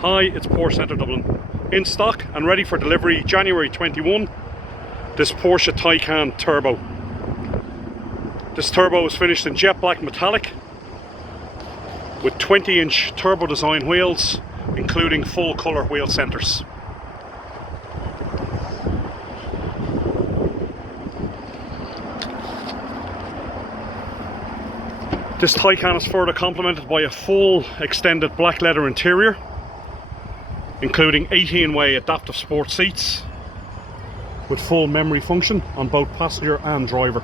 Hi, it's Porsche Centre Dublin. In stock and ready for delivery January 21, this Porsche Taycan Turbo. This turbo is finished in jet black metallic with 20-inch turbo design wheels, including full colour wheel centres. This Taycan is further complemented by a full extended black leather interior, including 18-way adaptive sport seats with full memory function on both passenger and driver.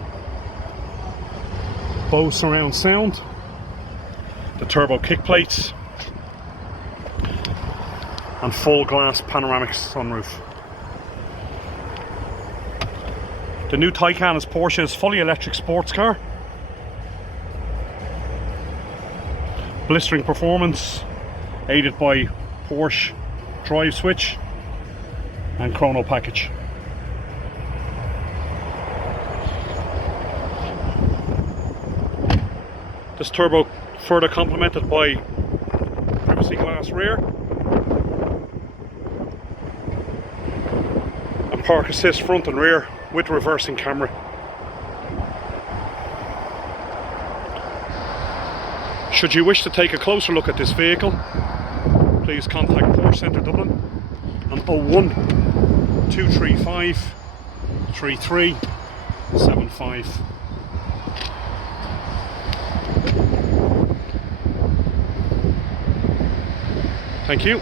Bose surround sound, the turbo kick plates, and full glass panoramic sunroof. The new Taycan is Porsche's fully electric sports car. Blistering performance aided by Porsche drive switch and chrono package. This turbo further complemented by privacy glass rear and park assist front and rear with reversing camera. Should you wish to take a closer look at this vehicle, please contact Porsche Centre Dublin on 01 235 3375. Thank you.